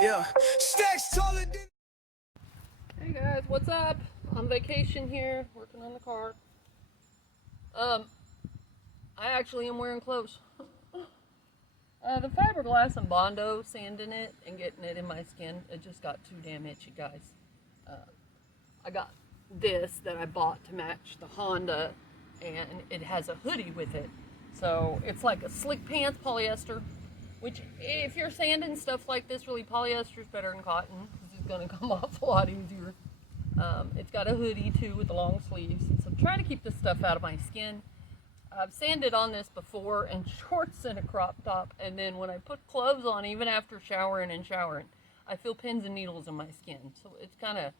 Yeah. Stacks taller than. Hey guys, what's up? On vacation here, working on the car. I actually am wearing clothes. The fiberglass and Bondo, sanding it and getting it in my skin, it just got too damn itchy, guys. I got this that I bought to match the Honda, and it has a hoodie with it. So it's like a slick pants polyester, which if you're sanding stuff like this, really polyester is better than cotton because it's going to come off a lot easier. It's got a hoodie too with the long sleeves. So I'm trying to keep this stuff out of my skin. I've sanded on this before and shorts and a crop top, and then when I put clothes on, even after showering, I feel pins and needles in my skin. So it's kind of,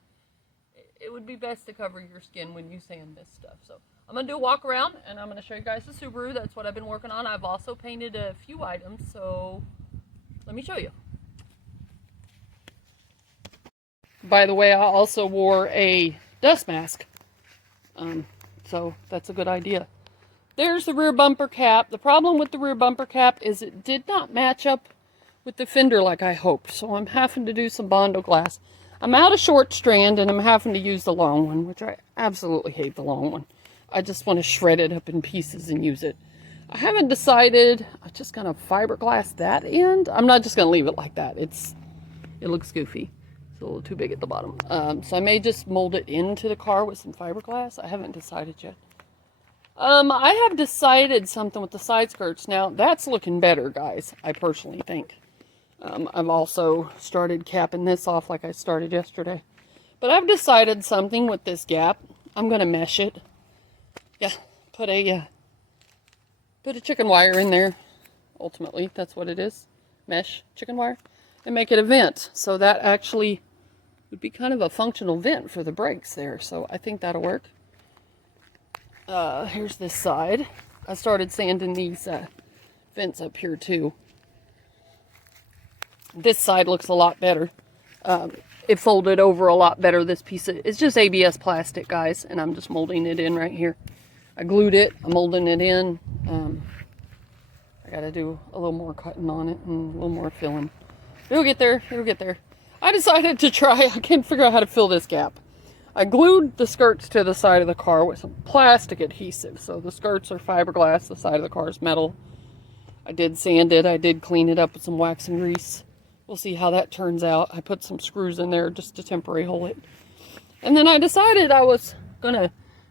it would be best to cover your skin when you sand this stuff. So I'm going to do a walk around and I'm going to show you guys the Subaru. That's what I've been working on. I've also painted a few items, so let me show you. By the way, I also wore a dust mask, so that's a good idea. There's the rear bumper cap. The problem with the rear bumper cap is it did not match up with the fender like I hoped, so I'm having to do some Bondo glass. I'm out of short strand and I'm having to use the long one, which I absolutely hate the long one. I just want to shred it up in pieces and use it. I haven't decided. I'm just going to fiberglass that end. I'm not just going to leave it like that. It looks goofy. It's a little too big at the bottom. So I may just mold it into the car with some fiberglass. I haven't decided yet. I have decided something with the side skirts. Now, that's looking better, guys, I personally think. I've also started capping this off like I started yesterday. But I've decided something with this gap. I'm going to mesh it. Yeah, put a chicken wire in there. Ultimately, that's what it is. Mesh chicken wire. And make it a vent. So that actually would be kind of a functional vent for the brakes there. So I think that'll work. Here's this side. I started sanding these vents up here too. This side looks a lot better. It folded over a lot better. This piece it's just ABS plastic, guys, and I'm just molding it in right here. I glued it. I'm molding it in. I got to do a little more cutting on it and a little more filling. It'll get there. It'll get there. I decided to try. I can't figure out how to fill this gap. I glued the skirts to the side of the car with some plastic adhesive. So the skirts are fiberglass, the side of the car is metal. I did sand it. I did clean it up with some wax and grease. We'll see how that turns out. I put some screws in there just to temporary hole it. And then I decided I was going to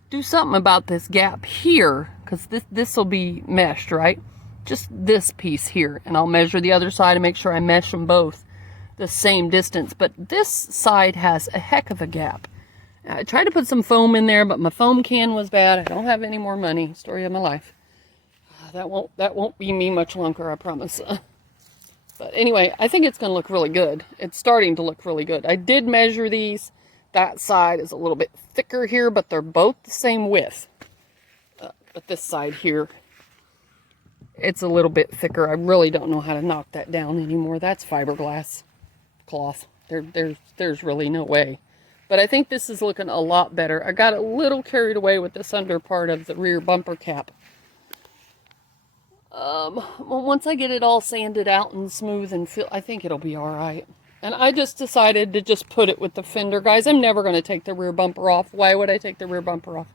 do something about this gap here, because this will be meshed, right? Just this piece here. And I'll measure the other side and make sure I mesh them both the same distance. But this side has a heck of a gap. I tried to put some foam in there, but my foam can was bad. I don't have any more money. Story of my life. That won't be me much longer, I promise. But anyway, I think it's going to look really good. It's starting to look really good. I did measure these. That side is a little bit thicker here, but they're both the same width. But this side here, it's a little bit thicker. I really don't know how to knock that down anymore. That's fiberglass cloth. There's really no way. But I think this is looking a lot better. I got a little carried away with this under part of the rear bumper cap. Well, once I get it all sanded out and smooth and I think it'll be all right. And I just decided to just put it with the fender. Guys, I'm never going to take the rear bumper off. Why would I take the rear bumper off?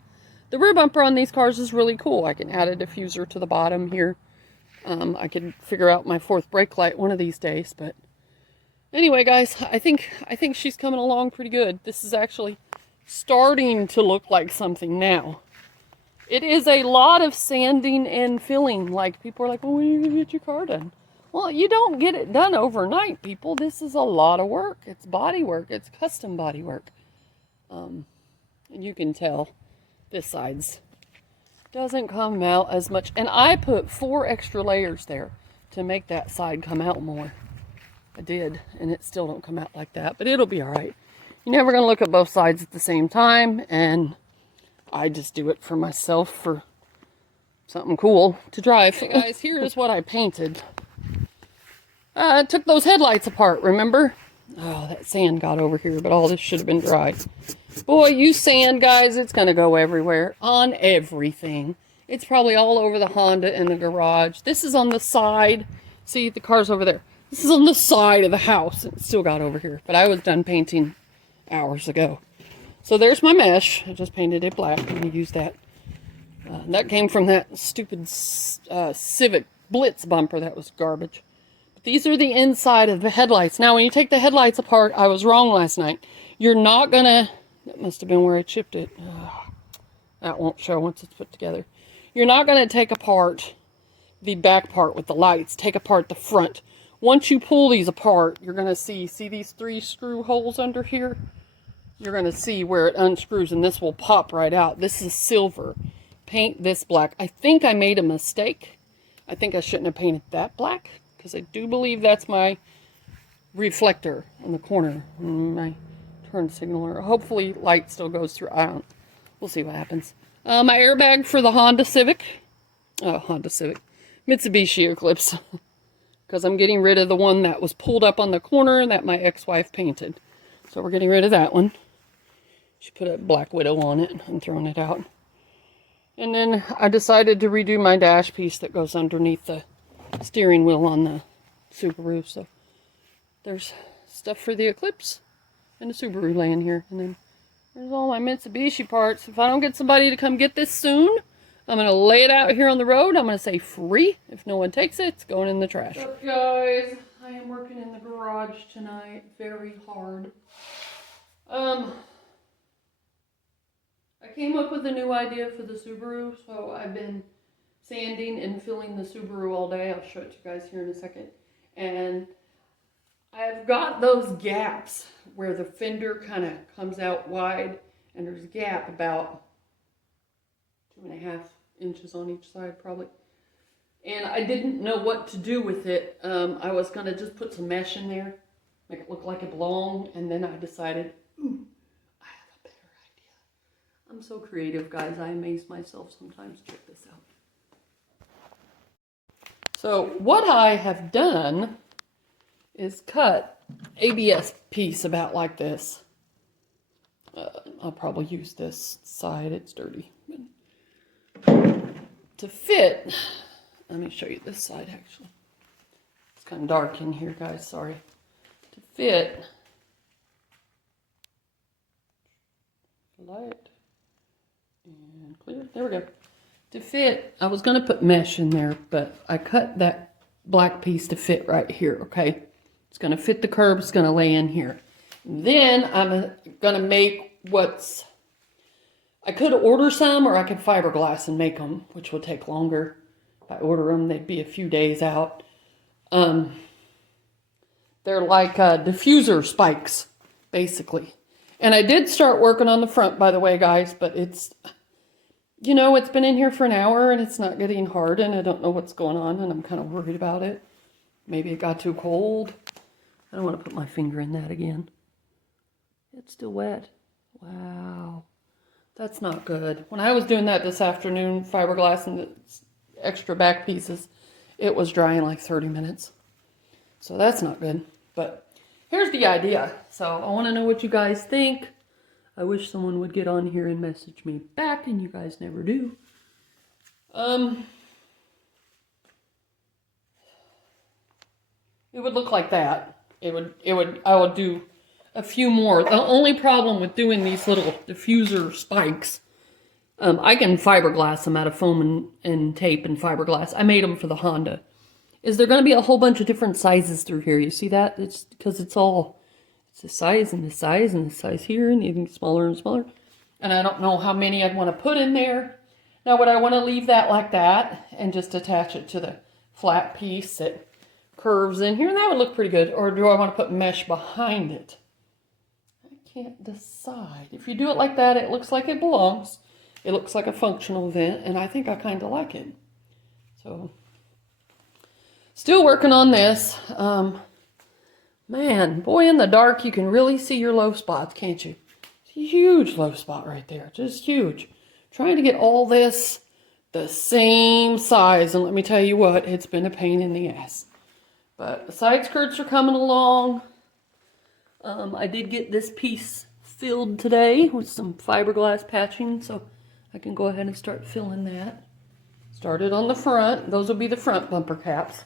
The rear bumper on these cars is really cool. I can add a diffuser to the bottom here. I could figure out my fourth brake light one of these days, but anyway, guys, I think she's coming along pretty good. This is actually starting to look like something now. It is a lot of sanding and filling. Like, people are like, well, when are you going to get your car done? Well, you don't get it done overnight, people. This is a lot of work. It's body work. It's custom body work. And you can tell this side's doesn't come out as much. And I put 4 extra layers there to make that side come out more. I did, and it still don't come out like that, but it'll be all right. You're never going to look at both sides at the same time, and I just do it for myself for something cool to drive. Hey guys, here is what I painted. I took those headlights apart, remember? Oh, that sand got over here, but all this should have been dry. Boy, you sand, guys, it's going to go everywhere. On everything. It's probably all over the Honda in the garage. This is on the side. See, the car's over there. This is on the side of the house. It still got over here, but I was done painting hours ago. So there's my mesh. I just painted it black. I'm going to use that. That came from that stupid Civic Blitz bumper. That was garbage. But these are the inside of the headlights. Now, when you take the headlights apart, I was wrong last night. You're not going to... That must have been where I chipped it. That won't show once it's put together. You're not going to take apart the back part with the lights. Take apart the front. Once you pull these apart, you're going to see these 3 screw holes under here? You're going to see where it unscrews, and this will pop right out. This is silver. Paint this black. I think I made a mistake. I think I shouldn't have painted that black, because I do believe that's my reflector on the corner. My turn signaler. Hopefully light still goes through. I don't. We'll see what happens. My airbag for the Mitsubishi Eclipse. Because I'm getting rid of the one that was pulled up on the corner that my ex-wife painted. So we're getting rid of that one. She put a Black Widow on it. I'm throwing it out. And then I decided to redo my dash piece that goes underneath the steering wheel on the Subaru. So there's stuff for the Eclipse and the Subaru laying here. And then there's all my Mitsubishi parts. If I don't get somebody to come get this soon, I'm going to lay it out here on the road. I'm going to say free. If no one takes it, it's going in the trash. What's up, guys? I am working in the garage tonight. Very hard. I came up with a new idea for the Subaru, so I've been sanding and filling the Subaru all day. I'll show it to you guys here in a second. And I've got those gaps where the fender kind of comes out wide, and there's a gap about 2.5 inches on each side probably. And I didn't know what to do with it. I was going to just put some mesh in there, make it look like it belonged, and then I decided, ooh, I have a better idea. I'm so creative, guys. I amaze myself sometimes. Check this out. So what I have done is cut ABS piece about like this. I'll probably use this side. It's dirty. To fit, let me show you this side actually. It's kind of dark in here, guys. Sorry. To fit, light and clear. There we go. To fit, I was going to put mesh in there, but I cut that black piece to fit right here. Okay. It's going to fit the curb. It's going to lay in here. Then I'm going to make what's... I could order some, or I could fiberglass and make them, which would take longer. If I order them, they'd be a few days out. They're like diffuser spikes, basically. And I did start working on the front, by the way, guys, but it's, you know, it's been in here for an hour, and it's not getting hard, and I don't know what's going on, and I'm kind of worried about it. Maybe it got too cold. I don't want to put my finger in that again. It's still wet. Wow. That's not good. When I was doing that this afternoon, fiberglass and the extra back pieces, it was dry in like 30 minutes. So that's not good. But here's the idea. So I want to know what you guys think. I wish someone would get on here and message me back, and you guys never do. It would look like that. I would do a few more. The only problem with doing these little diffuser spikes, I can fiberglass them out of foam and tape and fiberglass. I made them for the Honda. Is there going to be a whole bunch of different sizes through here? You see that? It's because it's the size and the size and the size here, and even smaller and smaller. And I don't know how many I'd want to put in there. Now, would I want to leave that like that and just attach it to the flat piece that curves in here? And that would look pretty good. Or do I want to put mesh behind it? I can't decide. If you do it like that, it looks like it belongs. It looks like a functional vent, and I think I kind of like it. So, still working on this. Man, boy, in the dark, you can really see your low spots, can't you? It's a huge low spot right there, just huge. Trying to get all this the same size, and let me tell you what, it's been a pain in the ass. But the side skirts are coming along. I did get this piece filled today with some fiberglass patching, so I can go ahead and start filling that. Started on the front. Those will be the front bumper caps.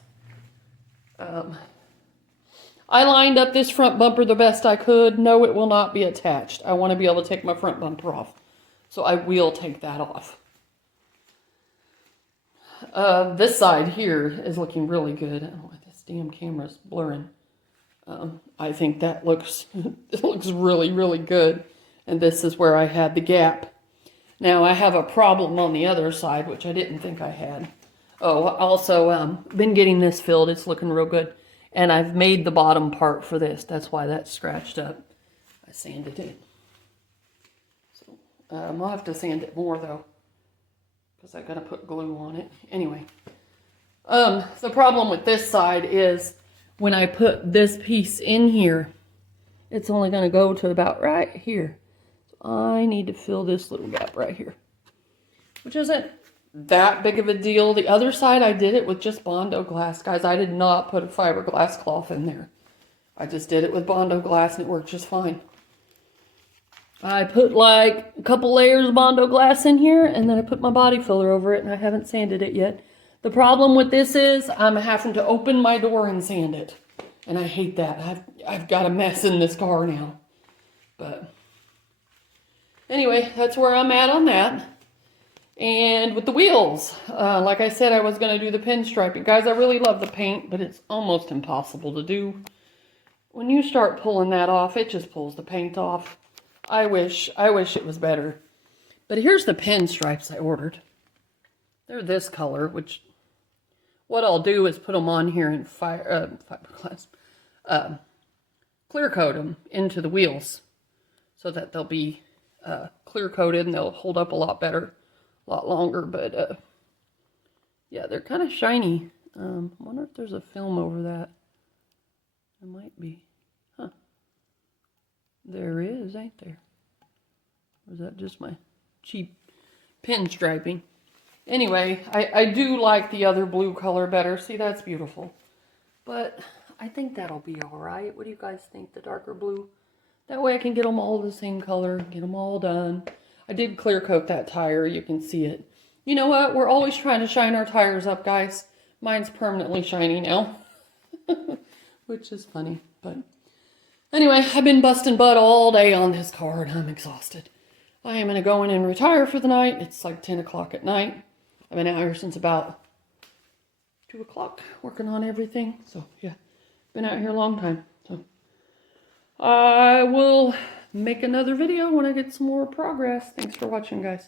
I lined up this front bumper the best I could. No, it will not be attached. I want to be able to take my front bumper off. So I will take that off. This side here is looking really good. Oh, this damn camera's blurring. I think that looks, it looks really, really good. And this is where I had the gap. Now I have a problem on the other side, which I didn't think I had. Oh, also, been getting this filled. It's looking real good. And I've made the bottom part for this. That's why that's scratched up. I sanded it. So, I'll have to sand it more though, because I gotta put glue on it. Anyway, the problem with this side is when I put this piece in here, it's only gonna go to about right here. So I need to fill this little gap right here, which isn't that big of a deal. The other side, I did it with just Bondo glass. Guys, I did not put a fiberglass cloth in there. I just did it with Bondo glass and it worked just fine. I put like a couple layers of Bondo glass in here and then I put my body filler over it and I haven't sanded it yet. The problem with this is I'm having to open my door and sand it. And I hate that. I've got a mess in this car now. But anyway, that's where I'm at on that. And with the wheels, like I said, I was going to do the pinstriping. Guys, I really love the paint, but it's almost impossible to do. When you start pulling that off, it just pulls the paint off. I wish it was better. But here's the pinstripes I ordered. They're this color, which what I'll do is put them on here in fiberglass. Clear coat them into the wheels so that they'll be clear coated and they'll hold up a lot better, a lot longer. But yeah, they're kind of shiny. I wonder if there's a film over that. There might be. Huh. There is, ain't there? Or is that just my cheap pinstriping? Anyway, I do like the other blue color better. See, that's beautiful. But I think that'll be all right. What do you guys think? The darker blue? That way I can get them all the same color, get them all done. I did clear coat that tire. You can see it. You know what? We're always trying to shine our tires up, guys. Mine's permanently shiny now. Which is funny. But anyway, I've been busting butt all day on this car and I'm exhausted. I am going to go in and retire for the night. It's like 10 o'clock at night. I've been out here since about 2 o'clock working on everything. So yeah, been out here a long time. So I will make another video when I get some more progress. Thanks for watching, guys.